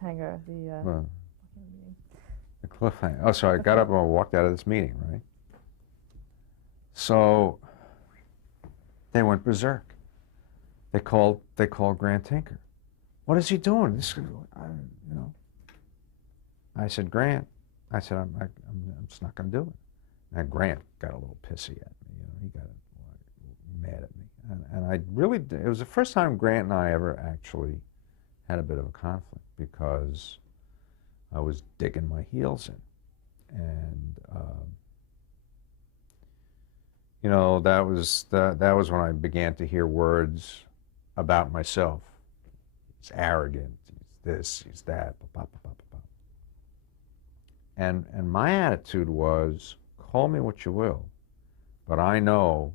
hanger, Well, the cliffhanger. Oh, so I got up and I walked out of this meeting, right? So they went berserk. They called Grant Tinker. What is he doing? You know. I said, Grant. I said, I'm just not going to do it. And Grant got a little pissy at me. You know, he got mad at me, and I really did. It was the first time Grant and I ever actually had a bit of a conflict because I was digging my heels in, and you know, that was when I began to hear words about myself. He's arrogant. He's this. He's that. Blah, blah, blah, blah, blah. And my attitude was, call me what you will, but I know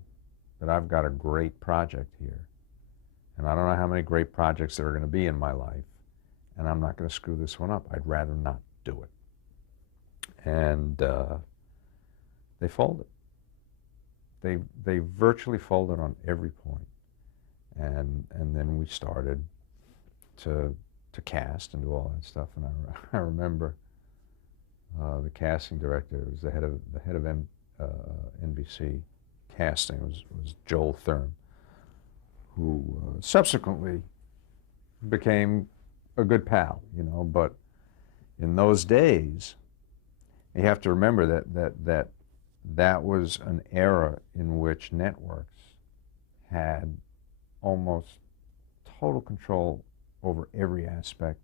that I've got a great project here, and I don't know how many great projects there are going to be in my life, and I'm not going to screw this one up. I'd rather not do it. And they folded. They virtually folded on every point, and then we started to cast and do all that stuff. And I remember the casting director, was the head of NBC casting, was Joel Thurm, who subsequently became a good pal, you know. But in those days, you have to remember that was an era in which networks had almost total control over every aspect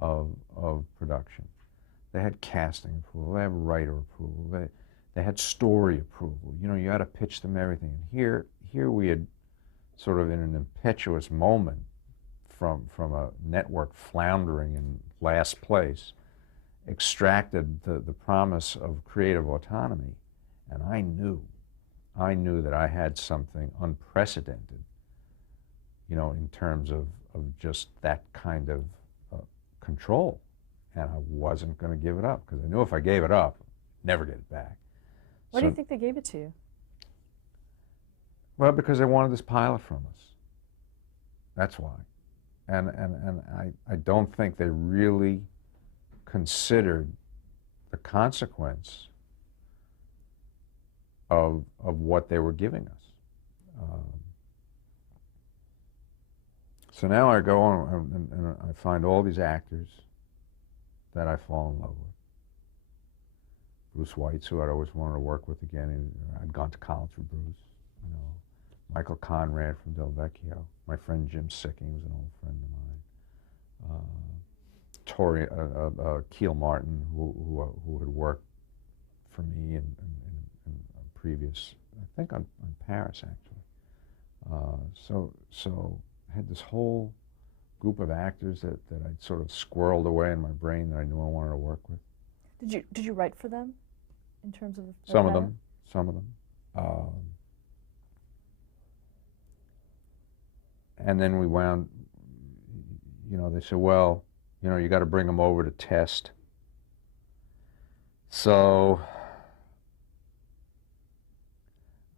of production. They had casting approval, they had writer approval, they had story approval. You know, you had to pitch them everything. And here we had sort of in an impetuous moment from a network floundering in last place, extracted the promise of creative autonomy. And I knew that I had something unprecedented, you know, in terms of just that kind of control. And I wasn't going to give it up, because I knew if I gave it up, I'd never get it back. Why do you think they gave it to you? Well, because they wanted this pilot from us. That's why. And I don't think they really considered the consequence of what they were giving us. So now I go on and I find all these actors that I fall in love with. Bruce Weitz, who I'd always wanted to work with again. I'd gone to college with Bruce. You know, Michael Conrad from Del Vecchio. My friend Jim Sicking was an old friend of mine. Keel Martin, who had worked for me in a previous, I think on Paris actually. So I had this whole group of actors that I'd sort of squirreled away in my brain that I knew I wanted to work with. Did you write for them, in terms of some of them? And then we wound. You know, they said, well, you know, you got to bring them over to test. So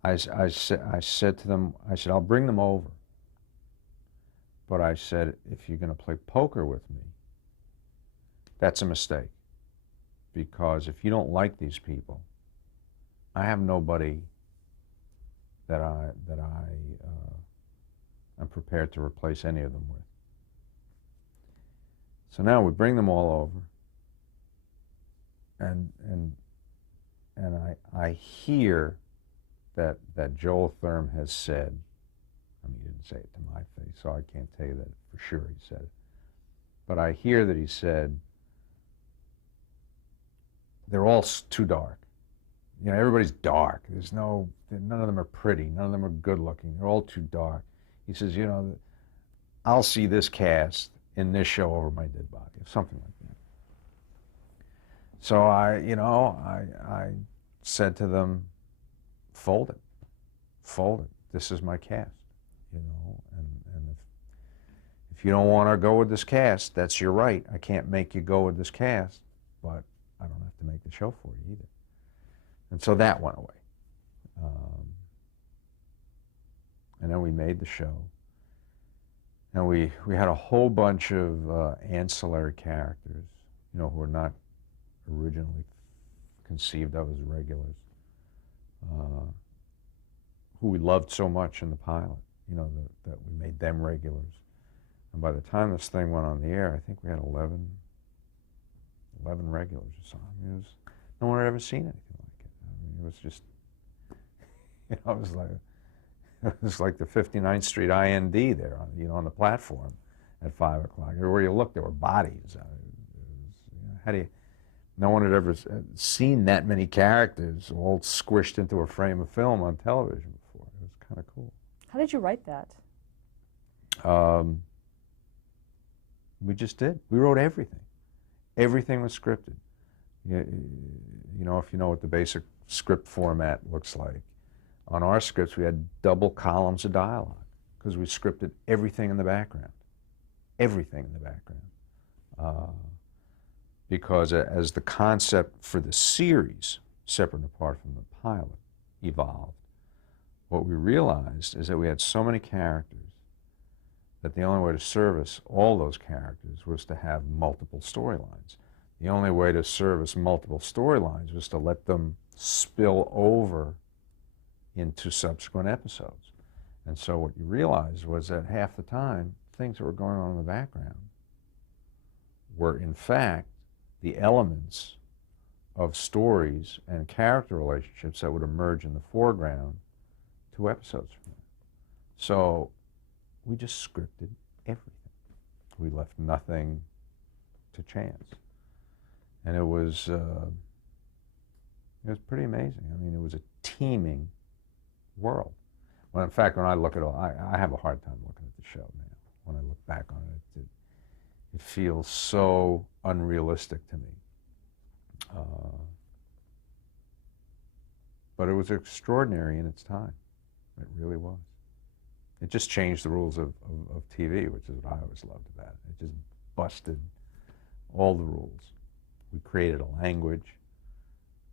I said to them, I said, I'll bring them over. But I said, if you're going to play poker with me, that's a mistake. Because if you don't like these people, I have nobody that I'm prepared to replace any of them with. So now we bring them all over, and I hear that Joel Thurm has said, I mean, he didn't say it to my face, so I can't tell you that for sure he said it, but I hear that he said, they're all too dark. You know, everybody's dark. None of them are pretty. None of them are good looking. They're all too dark. He says, you know, I'll see this cast in this show over my dead body, or something like that. So I said to them, fold it. This is my cast, you know, and if you don't want to go with this cast, that's your right. I can't make you go with this cast, but I don't have to make the show for you either. And so that went away. And then we made the show. And we had a whole bunch of ancillary characters, you know, who were not originally conceived of as regulars, uh, who we loved so much in the pilot, you know, that we made them regulars. And by the time this thing went on the air, I think we had 11 regulars or something. It was, no one had ever seen anything like it. I mean, it was just, you know, it was like the 59th Street IND there, on, you know, on the platform at 5 o'clock. Everywhere you looked, there were bodies. You know, how do you? No one had ever seen that many characters all squished into a frame of film on television before. It was kind of cool. How did you write that? We just did. We wrote everything. Everything was scripted. You know, if you know what the basic script format looks like. On our scripts, we had double columns of dialogue because we scripted everything in the background. Everything in the background. Because as the concept for the series, separate and apart from the pilot, evolved, what we realized is that we had so many characters that the only way to service all those characters was to have multiple storylines. The only way to service multiple storylines was to let them spill over into subsequent episodes. And so what you realized was that half the time, things that were going on in the background were in fact the elements of stories and character relationships that would emerge in the foreground 2 episodes from now. So we just scripted everything. We left nothing to chance. And it was pretty amazing. I mean, it was a teeming world. When in fact, when I look at all, I have a hard time looking at the show now. When I look back on it, it feels so unrealistic to me. But it was extraordinary in its time. It really was. It just changed the rules of TV, which is what I always loved about it. It just busted all the rules. We created a language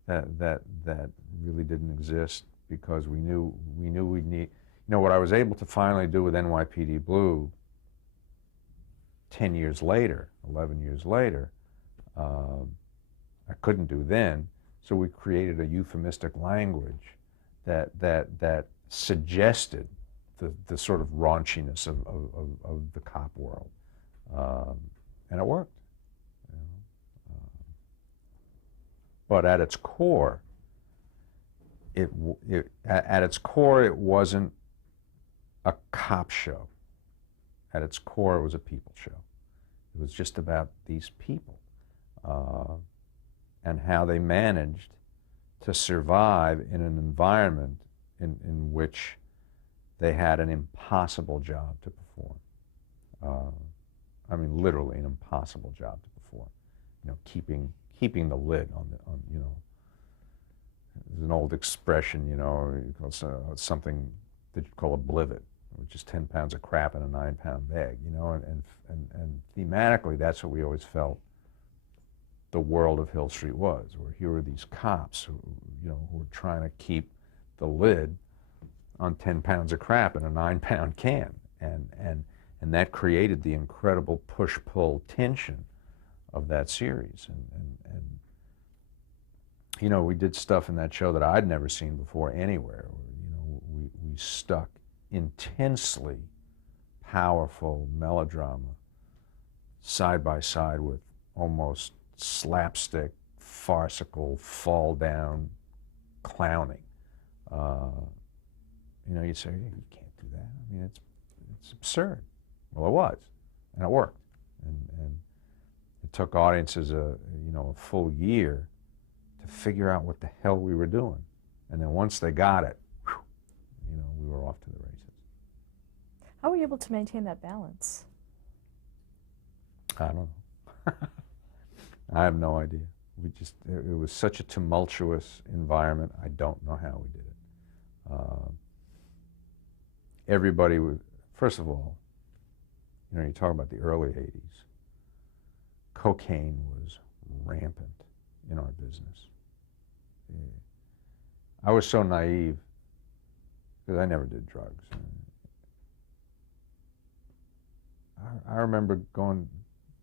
that really didn't exist because we knew we'd need. You know, what I was able to finally do with NYPD Blue 10 years later, 11 years later, I couldn't do then. So we created a euphemistic language that suggested the sort of raunchiness of the cop world, and it worked. You know? But at its core, it wasn't a cop show. At its core, it was a people show. It was just about these people and how they managed to survive in an environment in which they had an impossible job to perform. I mean, literally an impossible job to perform. You know, keeping the lid on you know. There's an old expression, you know, something that you call a blivet, which is 10 pounds of crap in a 9-pound bag. You know, and thematically, that's what we always felt the world of Hill Street was, where here were these cops who, you know, who were trying to keep the lid on 10 pounds of crap in a 9-pound can, and that created the incredible push-pull tension of that series. And you know, we did stuff in that show that I'd never seen before anywhere. You know, we stuck intensely powerful melodrama side by side with almost slapstick, farcical, fall-down clowning. You know, you'd say, hey, you can't do that. I mean, it's absurd. Well, it was, and it worked. And it took audiences a full year to figure out what the hell we were doing. And then once they got it, whew, you know, we were off to the races. How were you able to maintain that balance? I don't know. I have no idea. It was such a tumultuous environment. I don't know how we did it. Everybody was, first of all, you know, you talk about the early 80s. Cocaine was rampant in our business. I was so naive because I never did drugs. I remember going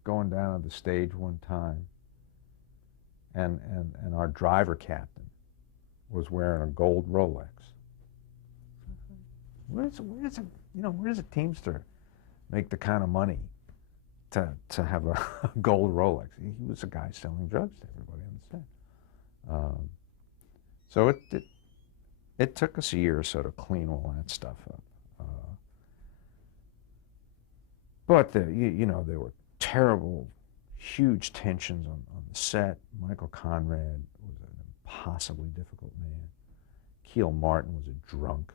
down to the stage one time, and our driver captain was wearing a gold Rolex. Where does a Teamster make the kind of money to have a gold Rolex? He was a guy selling drugs to everybody on the set. So it took us a year or so to clean all that stuff up. But there were terrible, huge tensions on the set. Michael Conrad was an impossibly difficult man. Keel Martin was a drunk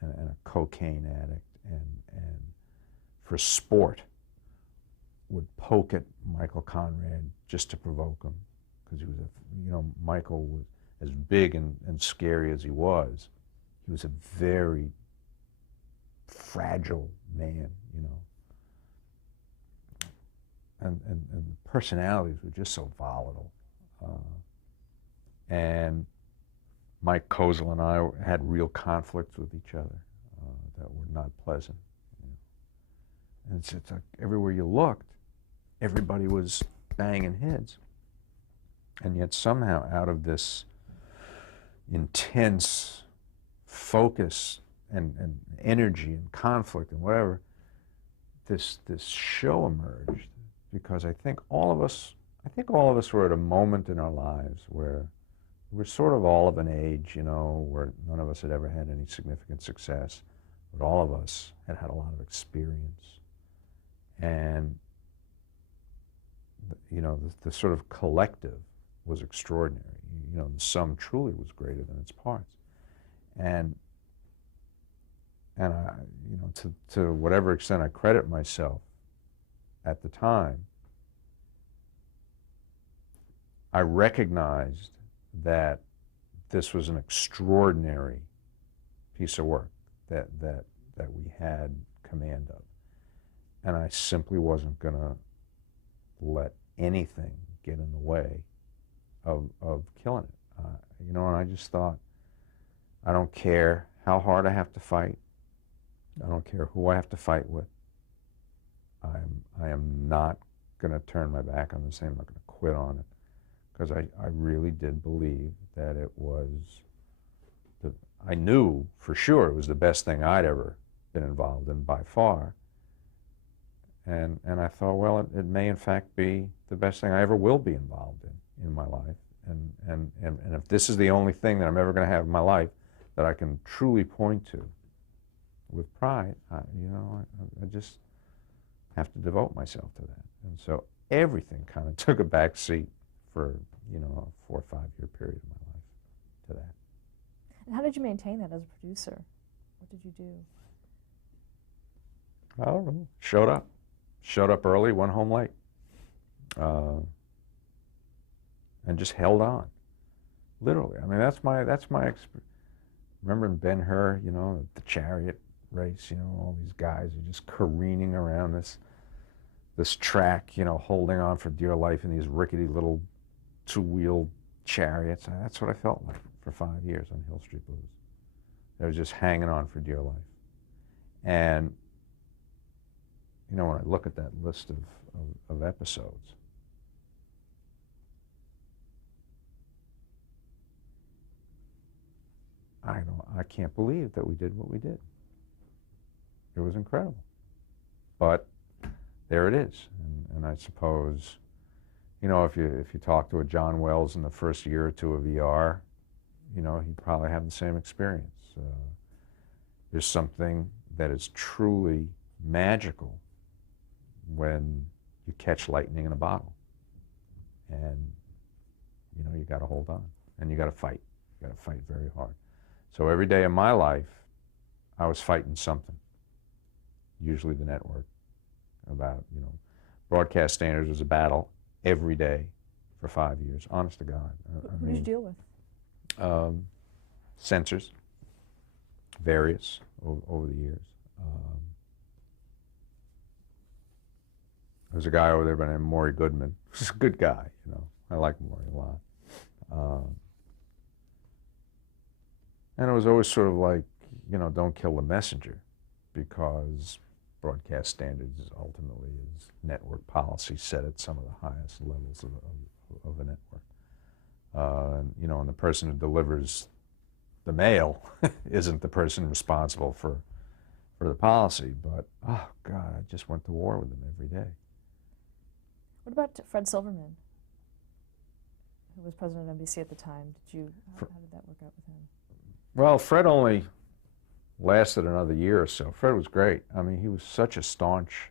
and a cocaine addict, and for sport would poke at Michael Conrad just to provoke him, because he was Michael was as big and scary as he was a very fragile man, and personalities were just so volatile. And Mike Kozel and I had real conflicts with each other that were not pleasant. And it's like everywhere you looked, everybody was banging heads. And yet somehow out of this intense focus and energy and conflict and whatever, this show emerged, because I think all of us were at a moment in our lives where we're sort of all of an age, where none of us had ever had any significant success, but all of us had had a lot of experience. And the sort of collective was extraordinary. The sum truly was greater than its parts. And I, to whatever extent I credit myself at the time, I recognized that this was an extraordinary piece of work that we had command of. And I simply wasn't going to let anything get in the way of killing it. And I just thought, I don't care how hard I have to fight. I don't care who I have to fight with. I am not going to turn my back on this thing. I'm not going to quit on it, because I really did believe that it was I knew for sure it was the best thing I'd ever been involved in by far. And I thought, well, it may in fact be the best thing I ever will be involved in my life. And if this is the only thing that I'm ever going to have in my life that I can truly point to with pride, I just have to devote myself to that. And so everything kind of took a back seat for, a 4 or 5 year period of my life to that. And how did you maintain that as a producer? What did you do? I don't know. Showed up early, went home late, and just held on. Literally, I mean, that's my experience. Remember in Ben-Hur, the chariot race, all these guys are just careening around this track, holding on for dear life in these rickety little two-wheeled chariots. That's what I felt like for 5 years on Hill Street Blues. I was just hanging on for dear life. And when I look at that list of episodes, I can't believe that we did what we did. It was incredible. But there it is. And I suppose, if you talk to a John Wells in the first year or two of ER, he'd probably have the same experience. There's something that is truly magical when you catch lightning in a bottle. And, you got to hold on. And you got to fight. You got to fight very hard. So every day of my life, I was fighting something. Usually the network. About, broadcast standards was a battle every day for 5 years. Honest to God. Who did you deal with? Censors, various over the years. There's a guy over there by the name of Maury Goodman. He's a good guy, I like Maury a lot. And it was always sort of like, don't kill the messenger, because broadcast standards ultimately is network policy set at some of the highest levels of a network. You know, and the person who delivers the mail isn't the person responsible for the policy, but oh God, I just went to war with them every day. What about Fred Silverman, who was president of NBC at the time? How did that work out with him? Well, Fred only lasted another year or so. Fred was great. I mean, he was such a staunch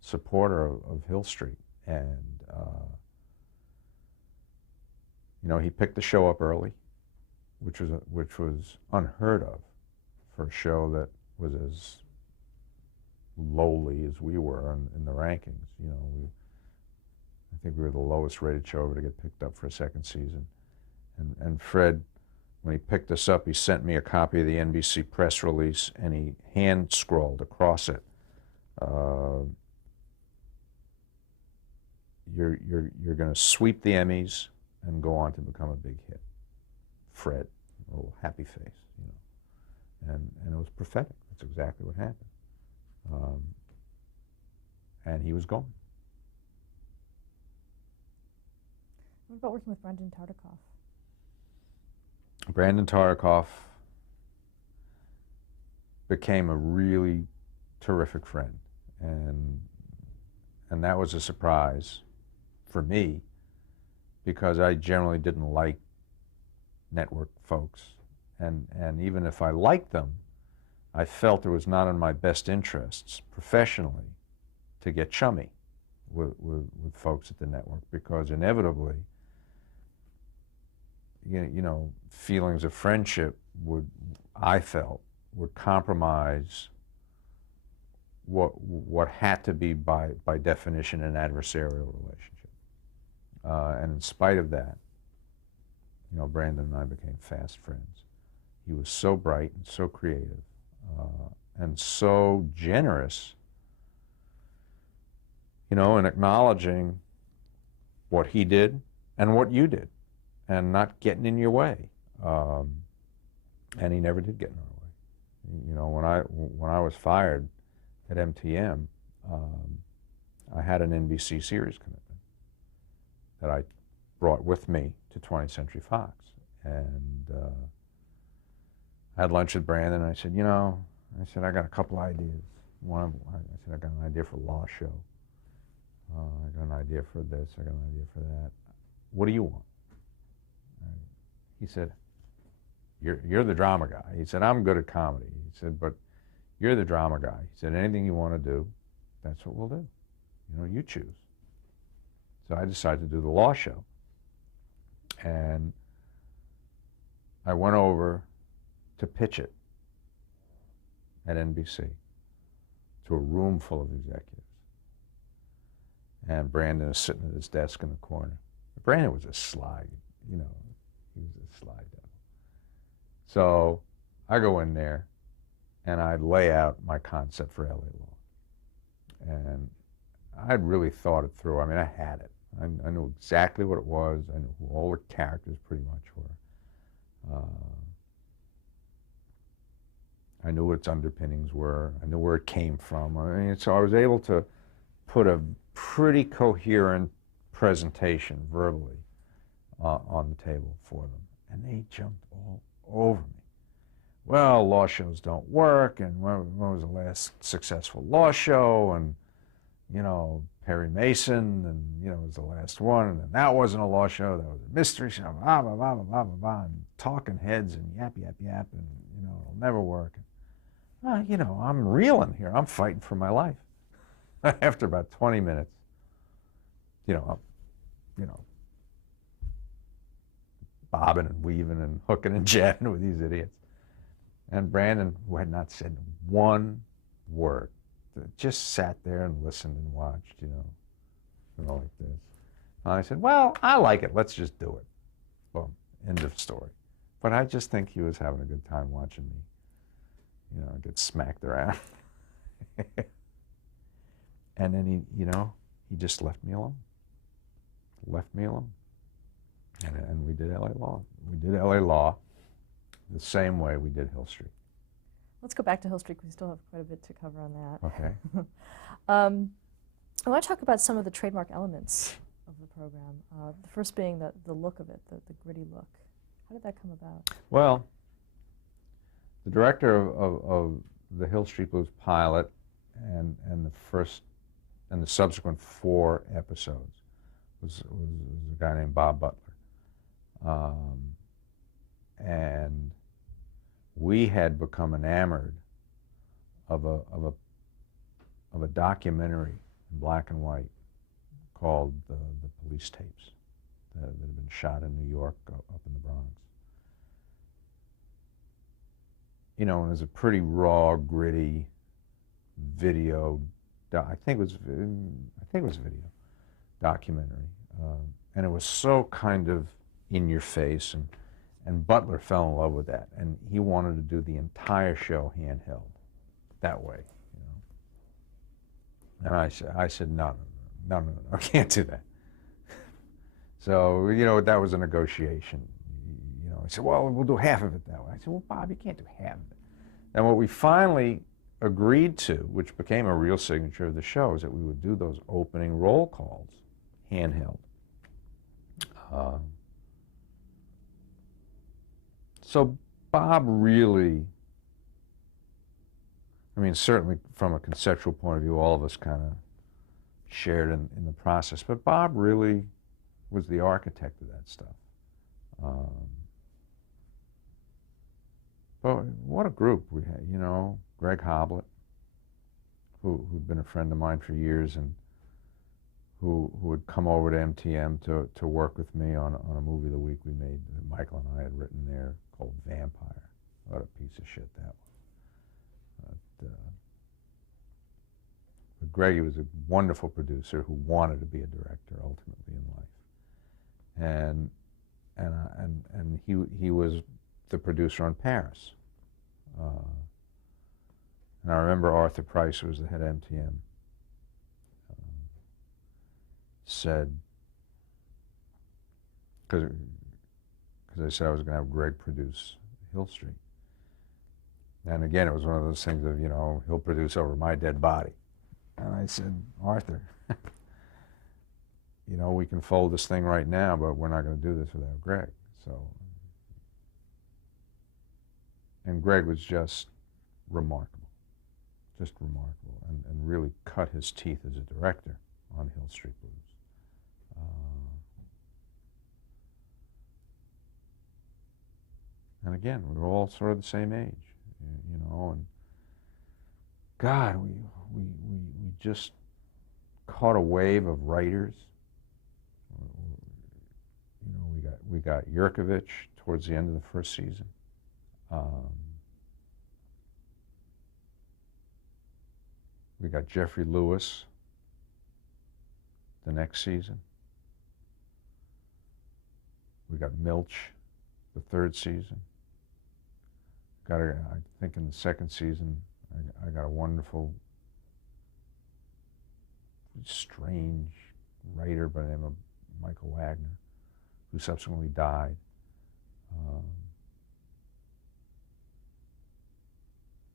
supporter of Hill Street, and you know, he picked the show up early, which was unheard of for a show that was as lowly as we were in the rankings. You know, I think we were the lowest rated show ever to get picked up for a second season. And Fred, when he picked us up, he sent me a copy of the NBC press release, and he hand scrawled across it, "You're going to sweep the Emmys and go on to become a big hit." Fred, a little happy face, you know, and it was prophetic. That's exactly what happened. And he was gone. What about working with Brandon Tartikoff? Brandon Tartikoff became a really terrific friend, and that was a surprise for me, because I generally didn't like network folks, and even if I liked them, I felt it was not in my best interests professionally to get chummy with folks at the network, because inevitably, you know, feelings of friendship I felt, would compromise what had to be by definition an adversarial relationship. And in spite of that, you know, Brandon and I became fast friends. He was so bright and so creative, and so generous, you know, in acknowledging what he did and what you did, and not getting in your way. And he never did get in our way. You know, when I was fired at MTM, I had an NBC series commitment that I brought with me to 20th Century Fox. And I had lunch with Brandon, and I said, you know, I got a couple ideas. I said, I got an idea for a law show. I got an idea for this. I got an idea for that. What do you want? He said, you're the drama guy. He said, I'm good at comedy. He said, but you're the drama guy. He said, anything you want to do, that's what we'll do. You know, you choose. So I decided to do the law show. And I went over to pitch it at NBC to a room full of executives. And Brandon is sitting at his desk in the corner. Brandon was a sly, you know, he was a sly devil. So I go in there and I lay out my concept for LA Law. And I'd really thought it through. I mean, I had it. I knew exactly what it was. I knew who all the characters pretty much were. I knew what its underpinnings were. I knew where it came from. I mean, so I was able to put a pretty coherent presentation verbally on the table for them. And they jumped all over me. Well, law shows don't work, and when was the last successful law show, and, you know, Perry Mason, and, you know, was the last one, and then that wasn't a law show, that was a mystery show, blah, blah, blah, blah, blah, blah, blah, and talking heads, and yap, yap, yap, and, you know, it'll never work. And, you know, I'm reeling here. I'm fighting for my life. After about 20 minutes, you know, bobbing and weaving and hooking and jabbing with these idiots. And Brandon, who had not said one word, just sat there and listened and watched, you know, like this. And I said, well, I like it. Let's just do it. Boom. End of story. But I just think he was having a good time watching me, you know, get smacked around. And then he just left me alone. Left me alone. And we did LA Law. We did LA Law the same way we did Hill Street. Let's go back to Hill Street, 'cause we still have quite a bit to cover on that. Okay. I want to talk about some of the trademark elements of the program. The first being the look of it, the gritty look. How did that come about? Well, the director of the Hill Street Blues pilot and the subsequent 4 episodes was a guy named Bob Butler, and we had become enamored of a documentary in black and white called the Police Tapes that had been shot in New York up in the Bronx. You know, and it was a pretty raw, gritty video. I think it was video documentary, and it was so kind of in your face, and Butler fell in love with that, and he wanted to do the entire show handheld, that way, you know. And I said no, I can't do that. So, you know, that was a negotiation. You know, I said, well, we'll do half of it that way. I said, well, Bob, you can't do half of it. And what we finally agreed to, which became a real signature of the show, is that we would do those opening roll calls handheld. So Bob really, I mean, certainly from a conceptual point of view, all of us kind of shared in the process, but Bob really was the architect of that stuff. But what a group we had, you know. Greg Hoblet, who'd been a friend of mine for years, and who would come over to MTM to work with me on a movie the week we made that Michael and I had written there called Vampire. What a piece of shit that was. But Greg, he was a wonderful producer who wanted to be a director ultimately in life, and he was the producer on Paris. And I remember Arthur Price, who was the head of MTM, said, because I said I was going to have Greg produce Hill Street. And again, it was one of those things of, you know, he'll produce over my dead body. And I said, Arthur, you know, we can fold this thing right now, but we're not going to do this without Greg. So, and Greg was just remarkable, and really cut his teeth as a director on Hill Street Blues. And again, we were all sort of the same age, you know, and God, we just caught a wave of writers. You know, we got Yurkovich towards the end of the first season. We got Jeffrey Lewis the next season. We got Milch the 3rd season. I think in the 2nd season, I got a wonderful, strange writer by the name of Michael Wagner, who subsequently died.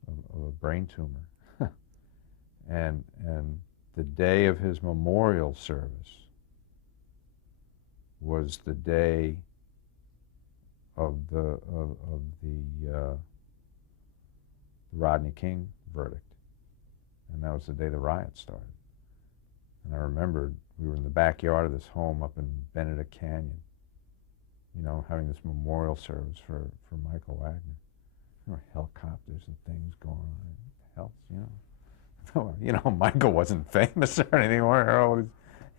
Of a brain tumor. And the day of his memorial service was the day of the Rodney King verdict, and that was the day the riot started. And I remembered we were in the backyard of this home up in Benedict Canyon, you know, having this memorial service for Michael Wagner. There were helicopters and things going on. What the hell, you know? You know, Michael wasn't famous or anything. There were all these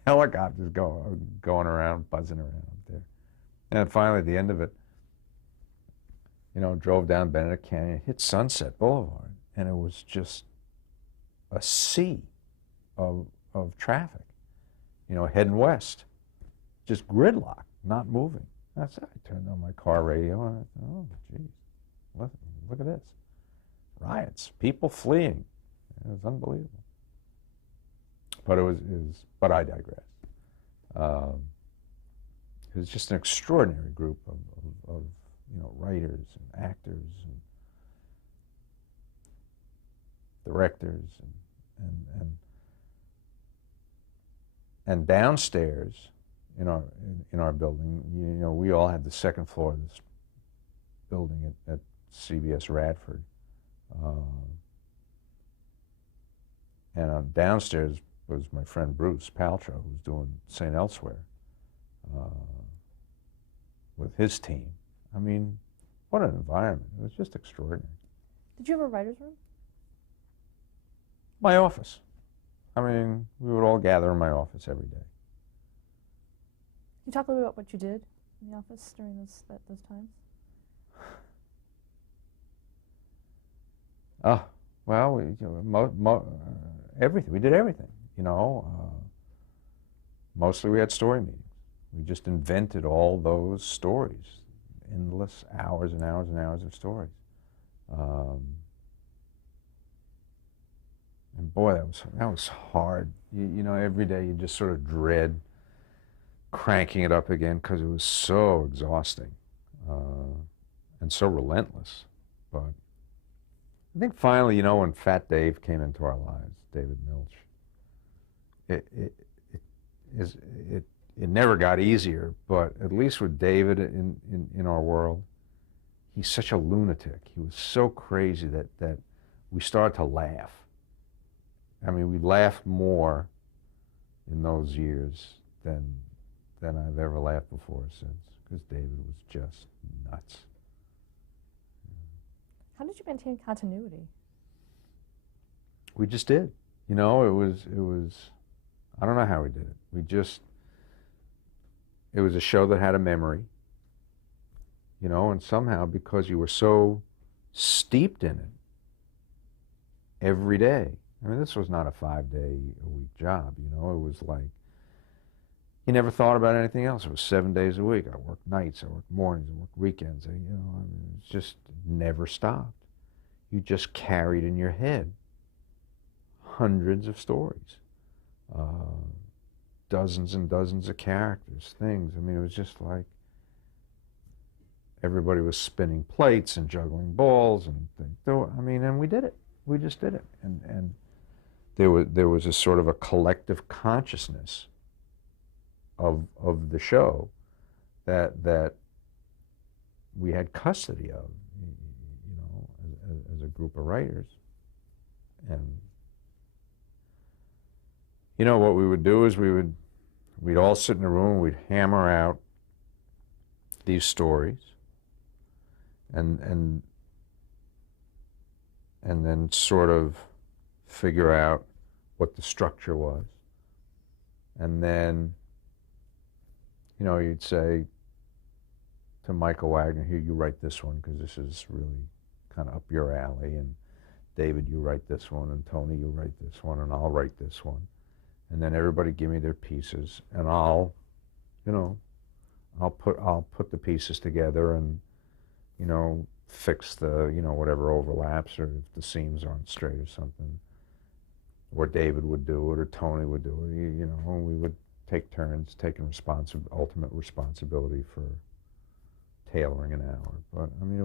helicopters going around, buzzing around up there. And finally, at the end of it, you know, drove down Benedict Canyon, hit Sunset Boulevard, and it was just a sea of traffic, you know, heading west. Just gridlock, not moving. That's it. I turned on my car radio, and I thought, oh, geez, look at this. Riots, people fleeing. It was unbelievable. But but I digress. It was just an extraordinary group of you know, writers and actors. directors, and downstairs in our building, we all had the second floor of this building at CBS Radford, and downstairs was my friend Bruce Paltrow, who was doing St. Elsewhere with his team. I mean, what an environment. It was just extraordinary. Did you have a writer's room? My office. I mean, we would all gather in my office every day. Can you talk a little bit about what you did in the office during those times? Well, everything. We did everything, Mostly we had story meetings. We just invented all those stories, endless hours and hours and hours of stories. And boy, that was hard. Every day you just sort of dread cranking it up again because it was so exhausting and so relentless. But I think finally, when Fat Dave came into our lives, David Milch, it never got easier. But at least with David in our world, he's such a lunatic. He was so crazy that we started to laugh. I mean, we laughed more in those years than I've ever laughed before or since, because David was just nuts. How did you maintain continuity? We just did. It was, I don't know how we did it. It was a show that had a memory, and somehow, because you were so steeped in it every day. I mean, this was not a 5-day-a-week job, It was like, you never thought about anything else. It was 7 days a week. I worked nights, I worked mornings, I worked weekends. I mean, it just never stopped. You just carried in your head hundreds of stories, dozens and dozens of characters, things. I mean, it was just like everybody was spinning plates and juggling balls and things. I mean, and we did it. We just did it. And there was a sort of a collective consciousness of the show that we had custody of, as a group of writers. And what we would do is we'd all sit in a room, we'd hammer out these stories, and then sort of figure out what the structure was. And then you'd say to Michael Wagner, here, you write this one because this is really kind of up your alley, and David, you write this one, and Tony, you write this one, and I'll write this one. And then everybody give me their pieces, and I'll put the pieces together and, fix the, whatever overlaps, or if the seams aren't straight or something. Or David would do it, or Tony would do it, and we would take turns taking ultimate responsibility for tailoring an hour. But I mean,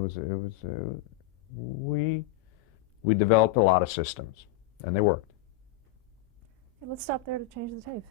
we developed a lot of systems, and they worked. Okay, let's stop there to change the tape.